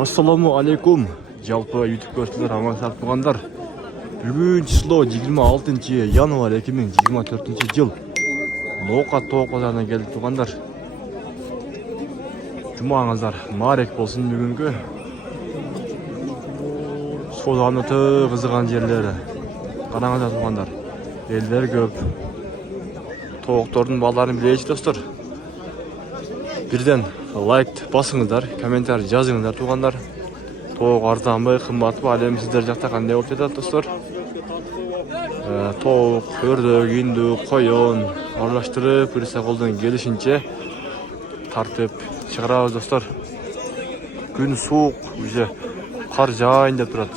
Assalamu alaikum. Жалпы YouTube көрсөтөр амансап тугандар. Бүгүн число 26 январь 2024 жыл. Ноокат тоокузана келип тугандар. Жумаңыздар марек болсун бүгүнкү. Созаны кызыган жерлери. Караңыздар тугандар. Элдер көп. Тооктордун балдарын билейсиз достор. Бирден лайк басыңыздар, комментарий жазыңыздар тугандар. Тоок арзанбы, кымбатпы, ал эми сиздер жакта кандай болуп жатат достор? Тоок, өрдөк, үндүк, коён аралаштырып, бирсе колдон келишинче тартып чыгарабыз достор. Күн суук, уже кар жаайын деп турат.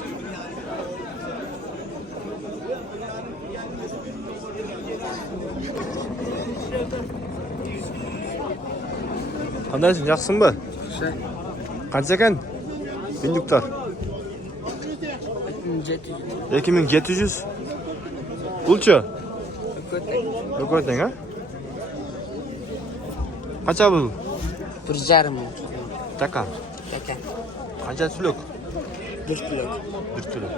Кандайсың, жаксыңбы? Канча экен? Биндуктар 2700. Булчу? Өкөтең, а? Канча бул? 1,5 Така. Канча түлөк? 1 түлөк. 1 түлөк.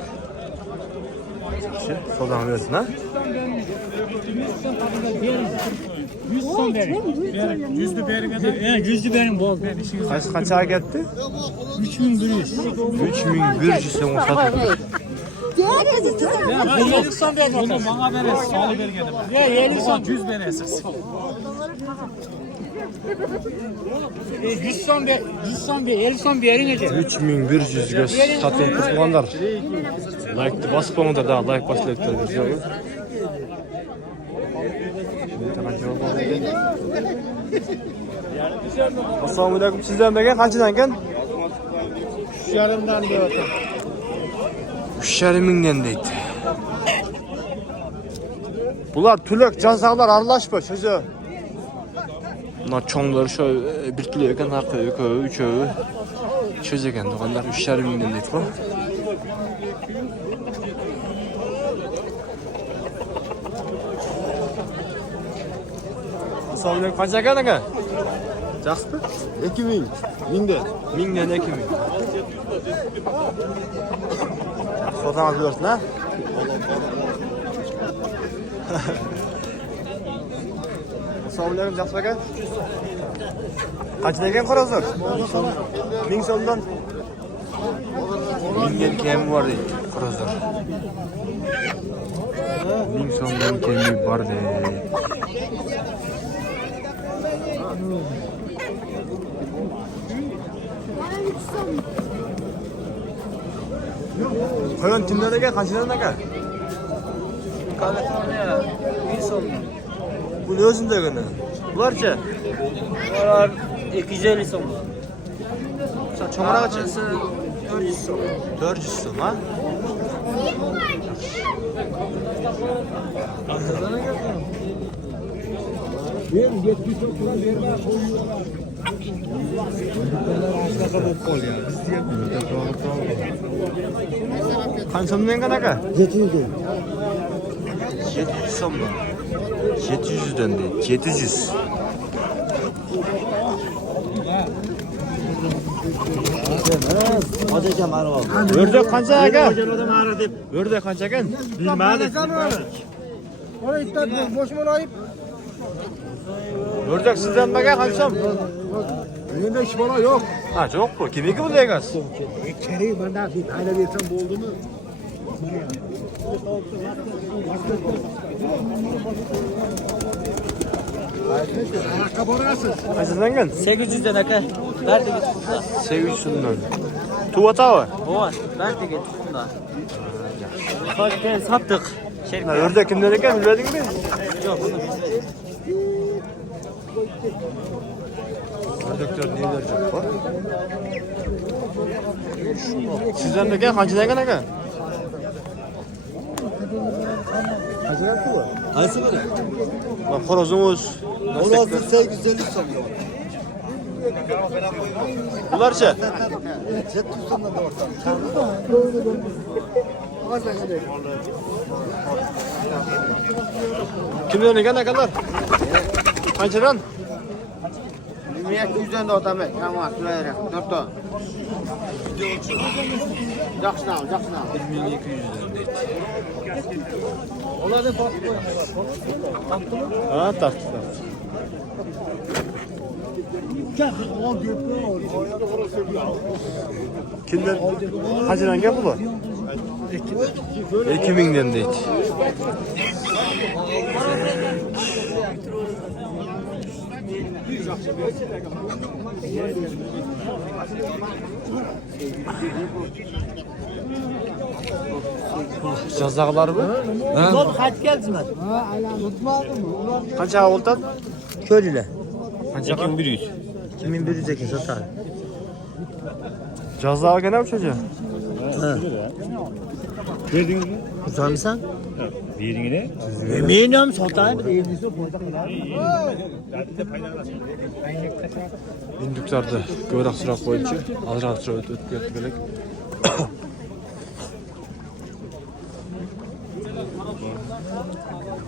Содан берсин, а? 100 son verin. 100'lü verin. 100'lü verin bol verin. Kayсы kançaga ketти? 3100. 3100 so'm satып. 50 son verin. Bunu bana veresiz. Salı vergenim. 50 son 100 veresiz. 100 son ver. 100 son ver. 50 son verin ece. 3100'gө сатып тургандар. Лайкты басып коңуздар да, лайк басып электер. Assalamu alaikum. Sizden begen kançadan eken? 3,5'dan diyor. 3,5 mingden deydi. Bular tülök, cansağlar arlaşma sözü. Bunlar çoğunları şöyle bir tülök eken, arka ököğü, üçöğü çöz eken. Doğanlar 3,5 mingden deydi bu. Assalamu alaikum. Kança eken eken? Жақсы? 2000. Миңден. Миңден 2000. Сотаңыз көрсін, а? Ассалаумағалейкум, жақсы беке? Қанша деген қораздар? 1000 сомдан. 1000 кемі бар дейді, қораздар. 1000 сомдан кемі бар дейді. Koyun kimlere gel, kaçlarına gel? Kaliforniya 1 son. Bu ne özünde gene? Bularca? Bunlar 250 son. Çoğuna kaçı? 400 son. 400 son ha? Kansomdan kanaka? 700. 700 son mu? 700'den değil, 700. Hadi Kemal abi. Ördek kanca aga? Ördek kanca eken? Bilmedik. Oraya istedim. Boş mu olayıp? Ördek sizden baka kansam? Önünde iş bana yok. Ha çok bu. Kimi ki bu legas? Kere bana bir tane versem bu oldu mu? Ayakkabı orası. Kaçından gel? 800'den aka. Nerede gitsin da? 800'den. Tuvata mı? O nerede gitsin da? Zaten sattık. Ördek kimden eken bilmedin mi? Yok bunu bilmedim. Ördekler neler çok var? Sizden de gel, kaçından gel eken? Kaçından yaptı bu? Nasıl böyle? Bak horozumuz. Orası 850 son. Bularca? Jet tutanla da ortam. Kimden eken ne kadar? Kaçından? 2200'den de otamak. Tamam, şuraya 4 ton. Yaxşı al, yaxşı al. 1200'den deydi. Ha tarttı. Kimden? Hacıdan gel bu. 2000'den deydi. Cazağlar mı? Kaç geldin? Kaça oldu? Köylüler. Kaça? 2100. 2100 ekin satar. Cazağı gene mi çocuğa? Verdiniz mi? Tutar mısın? Verdiniz ne? Eminim satayım. Bindüklarda görak sıra koyunca azıcık sıra ötüp gerek.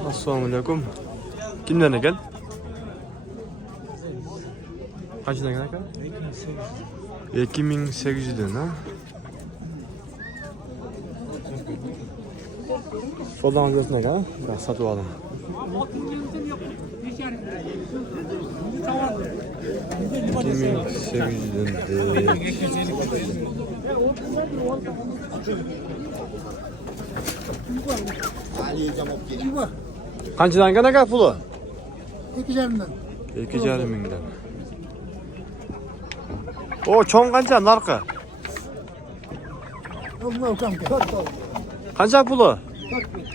Assalamualaikum. Kimden gel? Kaçtan gel? 2800'den ha. Soldan görsün gel. Ben satı aldım. Kaçtan gel pulu? 2,5'den. 2,5'den. O çoğun kanca narka. Kanca pulu?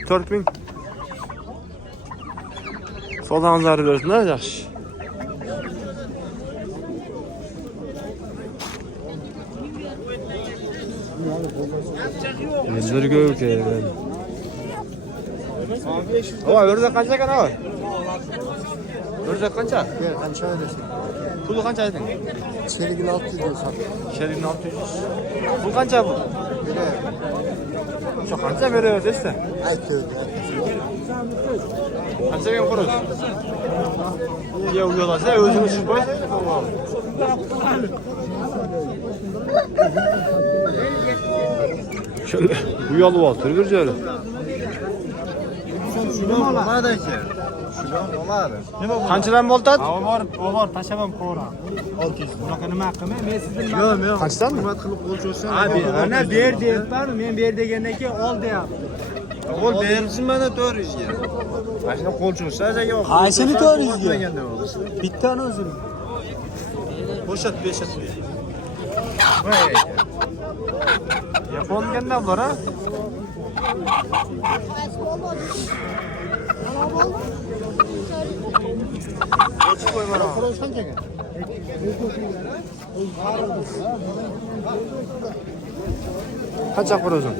4000. Soldan zarı versin ha yaxşı. Yüzleri gök yani. Ama ördek kanca kan abi? Ördek kanca? Gel kança ödesin. Pulu kanca edin? Çeligin 600 diyor sat. Şerif'in 600. Bu kanca bu? Böyle. Şu kanca veriyor işte. Ay köyde. Kanca ben kuruz. Ya uyuyorlarsa özünü çıkmay. Şöyle uyalı var, türlü şöyle. Kançadan mı oltat? O var, taşamam kora. 600. Bunaqa nima qilmay, men sizni Yo'q. Kançadan mı? Hurmat qilib qo'l cho'zsan. Abi, ana ber deyapman, men ber degandan keyin ol deyapman. Qo'l bersin mana 400 ga. Mana shuni qo'l cho'zsa aka. Qaysini 400 ga? Bittani o'zini. Boşat, beşat. Yapon gende ablar ha? Kaç yapıyorsun?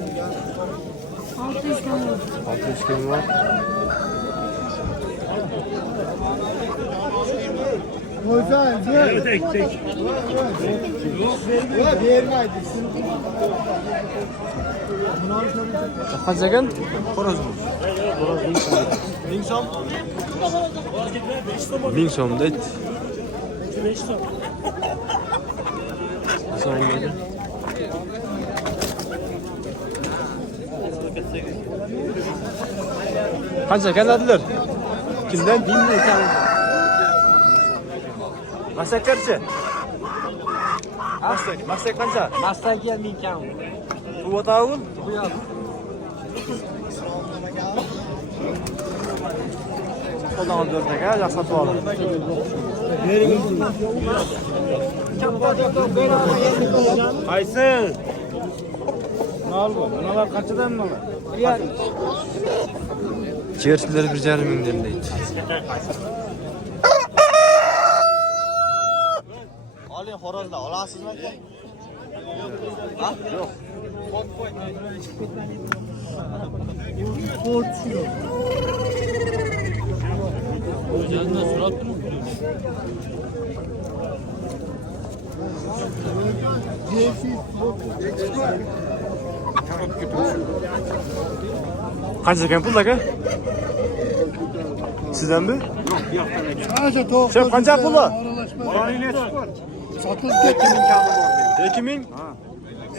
600 tane. 600 kim var? Hocam, gel. tek tek. Kaç yakın? Horoz mu? Horoz 1000 som. 1000 som değil. 5 som. Kaç yakın dediler? Kimden? 1000 mi? Masak kaçı? Masak kaça? Mastal gel 1000 kam. Bu vatağın? Bu ya. Soldan dörtne gel, yaxsatıb alın. Qaysi? Nol bu. Bunalar qanchadan nol? Ciğerçileri 1,5 mingden deydi. Oling xorozlar, olasizmi aka? Yo'q. Kaç ekan pul aka? Sizden mi? Anca to'q. Şef qancha puli? Aile spor. Satılıp getir. 2000.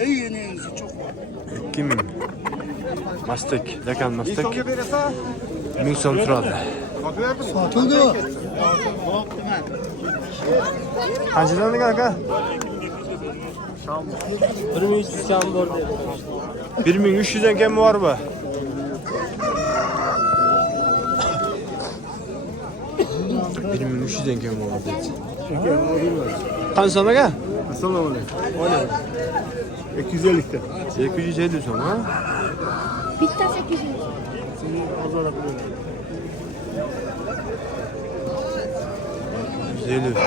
İyi yeneğinizi çok var. 2000. Mastek, lekan mastek. 1000 so'm turadi. Satıldı. Qanchadan ekan aka? 1300 kam bor dedi. 1300 dan kam bormi? Benim 300'den kim oldu? Kaç so'm aka? Assalomu alaykum. 250'te. 250 so'm ha? Bitta 800. Azalab 150 so'm.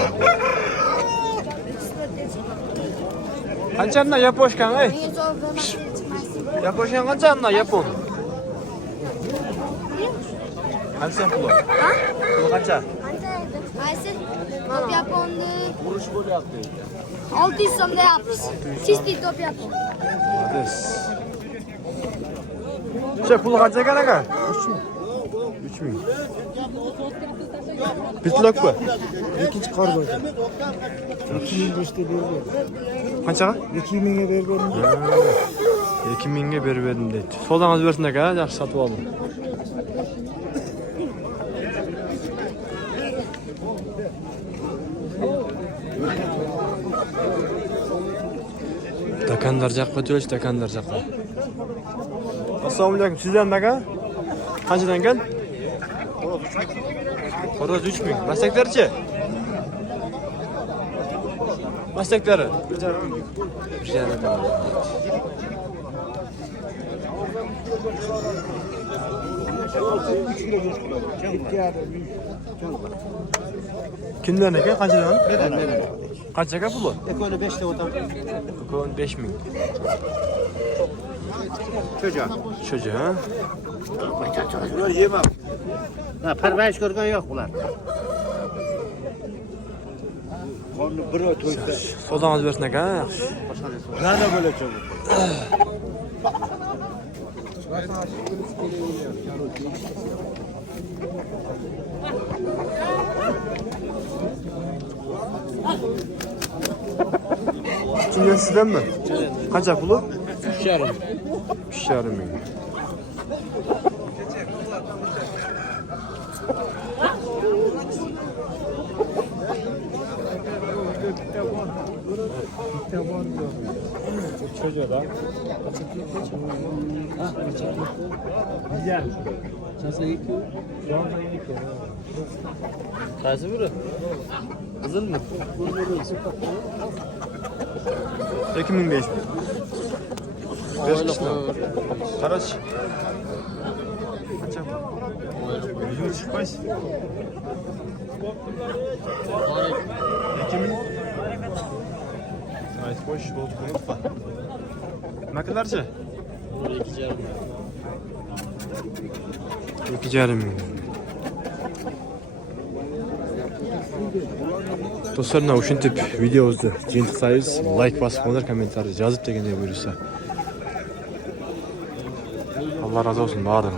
Qanchadan yaposhkan ey? Yaposhkan qanchadan yapon? Qancha pul? Ha? Pul qancha? Qaysi? Top yaponni. Urush bo'lyapti. 600 so'mda yapmiz. Chisti top yapon. Hades. Şey pul qancha ekan aka? 3000. Bitlok bu. İkinci kar var. 2005'te berdi. Qancha? 2000'e berdim. 2000 ga berib berdim deydi. So'dangiz bersin aka, yaxshi sotib oldim. Takandar jaqqa to'lish, takandar jaqqa. Assalomu alaykum. Sizdan aka? Qanchadan kel? Qoroz 3000. Mastaklarchi? Mastaklari? 1.5. Kimdan aka? Qanchadan? Qancha aka puli? Ekonu 5'te otam. Kon 5000. Çocuğa. Çocuğa ha? Bunlar yemem. Ha, perveriş görgen yok bunlar. Onu bir oy toysa. So'dangiz bersin aka. Yaxshi. Nerede böyle çocuk? Kimden sizden mi? Qancha puli? 3,5. 3.5 ming. Çocuğa. Güzel. Çasa 2. Qaysi biri? Qizilmi? 2005. Qarash. Qancha? Video chiqmaysiz. 2000. Ayt qo'sh, bo'lib qo'yibdi. Nimalarchi? 2.5 ming. Do'stlar, mana o'shintib videomizni jiniqsangiz, like bosib qo'yinglar, kommentariyada yozib deganday buyursa. Alloh razı olsun, baridan.